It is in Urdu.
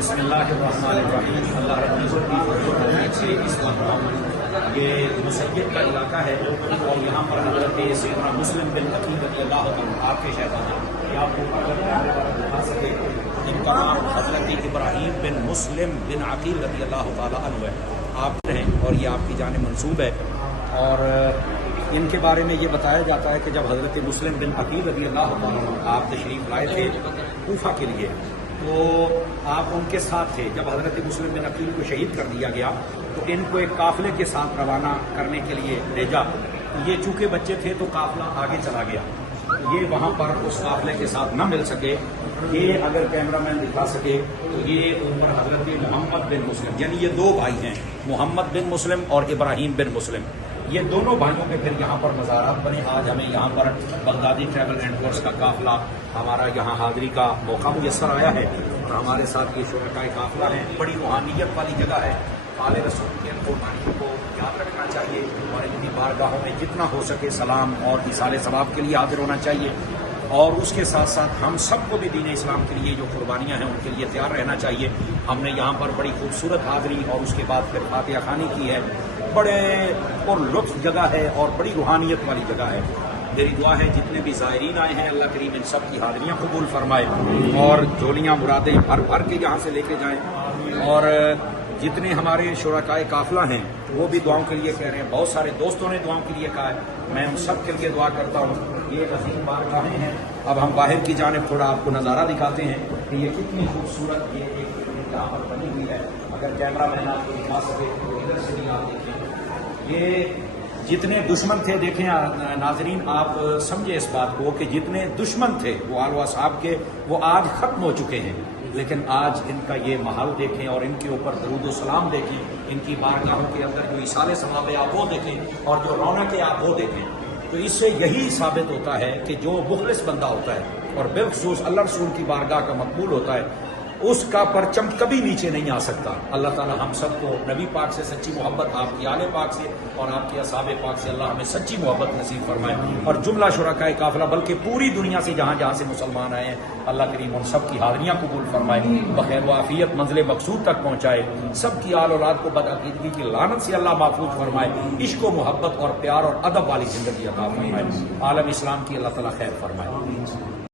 بسم اللہ الرحمن الرحیم۔ اللہ رب العزت کی توفیق سے اس وقت یہ مسجد کا علاقہ ہے اور یہاں پر حضرت سیدنا مسلم بن عقیل رضی اللہ عنہ آپ کے شہزادہ ہیں، یہ آپ کو اگر کیمرے پر دکھا سکے، ان کا نام حضرت ابراہیم بن مسلم بن عقیل رضی اللہ تعالیٰ عنہ ہے، آپ ہیں اور یہ آپ کی جانب منسوب ہے۔ اور ان کے بارے میں یہ بتایا جاتا ہے کہ جب حضرت مسلم بن عقیل رضی اللہ عنہ آپ تشریف لائے تھے کوفہ کے لیے، تو آپ ان کے ساتھ تھے۔ جب حضرت مسلم بن عقیل کو شہید کر دیا گیا تو ان کو ایک قافلے کے ساتھ روانہ کرنے کے لیے بھیجا۔ یہ چونکہ بچے تھے تو قافلہ آگے چلا گیا، یہ وہاں پر اس قافلے کے ساتھ نہ مل سکے۔ یہ اگر کیمرہ مین دکھا سکے تو یہ اوپر حضرت محمد بن مسلم، یعنی یہ دو بھائی ہیں، محمد بن مسلم اور ابراہیم بن مسلم، یہ دونوں بھائیوں کے پھر یہاں پر مزارات بنے۔ آج ہمیں یہاں پر بغدادی ٹریول اینڈ ٹورس کا قافلہ ہمارا یہاں حاضری کا موقع میسر آیا ہے اور ہمارے ساتھ یہ شرکائے قافلہ ہیں۔ بڑی روحانیت والی جگہ ہے، آل رسول کی قربانیوں کو یاد رکھنا چاہیے اور ان کی بارگاہوں میں جتنا ہو سکے سلام اور ایصال ثواب کے لیے حاضر ہونا چاہیے، اور اس کے ساتھ ساتھ ہم سب کو بھی دین اسلام کے لیے جو قربانیاں ہیں ان کے لیے تیار رہنا چاہیے۔ ہم نے یہاں پر بڑی خوبصورت حاضری اور اس کے بعد پھر فاتحہ خوانی کی ہے۔ بڑے پر لطف جگہ ہے اور بڑی روحانیت والی جگہ ہے۔ میری دعا ہے جتنے بھی زائرین آئے ہیں اللہ کریم ان سب کی حاضریاں قبول فرمائے اور جھولیاں مرادیں بھر بھر کے یہاں سے لے کے جائیں، اور جتنے ہمارے شرکائے قافلہ ہیں وہ بھی دعاؤں کے لیے کہہ رہے ہیں۔ بہت سارے دوستوں نے دعاؤں کے لیے کہا ہے، میں ان سب کے لیے دعا کرتا ہوں۔ یہ عظیم بارگاہیں ہیں۔ اب ہم باہر کی جانب تھوڑا آپ کو نظارہ دکھاتے ہیں کہ یہ کتنی خوبصورت یہ ایک یہاں پر بنی ہوئی ہے۔ اگر کیمرہ مین آپ کو دکھا سکے تو ادھر سے بھی آپ دیکھیں، یہ جتنے دشمن تھے، دیکھیں ناظرین آپ سمجھیں اس بات کو کہ جتنے دشمن تھے وہ آل و اصحاب کے، وہ آج ختم ہو چکے ہیں، لیکن آج ان کا یہ محل دیکھیں اور ان کے اوپر درود و سلام دیکھیں، ان کی بارگاہوں کے اندر جو ایصال ثواب ہے آپ وہ دیکھیں اور جو رونق ہے آپ وہ دیکھیں۔ تو اس سے یہی ثابت ہوتا ہے کہ جو مخلص بندہ ہوتا ہے اور بالخصوص اللہ رسول کی بارگاہ کا مقبول ہوتا ہے، اس کا پرچم کبھی نیچے نہیں آ سکتا۔ اللہ تعالی ہم سب کو نبی پاک سے سچی محبت، آپ کی آل پاک سے اور آپ کے اصحاب پاک سے اللہ ہمیں سچی محبت نصیب فرمائے، اور جملہ شرکائے قافلہ بلکہ پوری دنیا سے جہاں جہاں سے مسلمان آئے ہیں اللہ کریم ان سب کی حاضریاں قبول فرمائے، بخیر و عافیت منزل مقصود تک پہنچائے، سب کی آل اولاد کو بدعقیدگی کی لعنت سے اللہ محفوظ فرمائے، عشق و محبت اور پیار اور ادب والی زندگی عطا فرمائے، عالم اسلام کی اللہ تعالی خیر فرمائے۔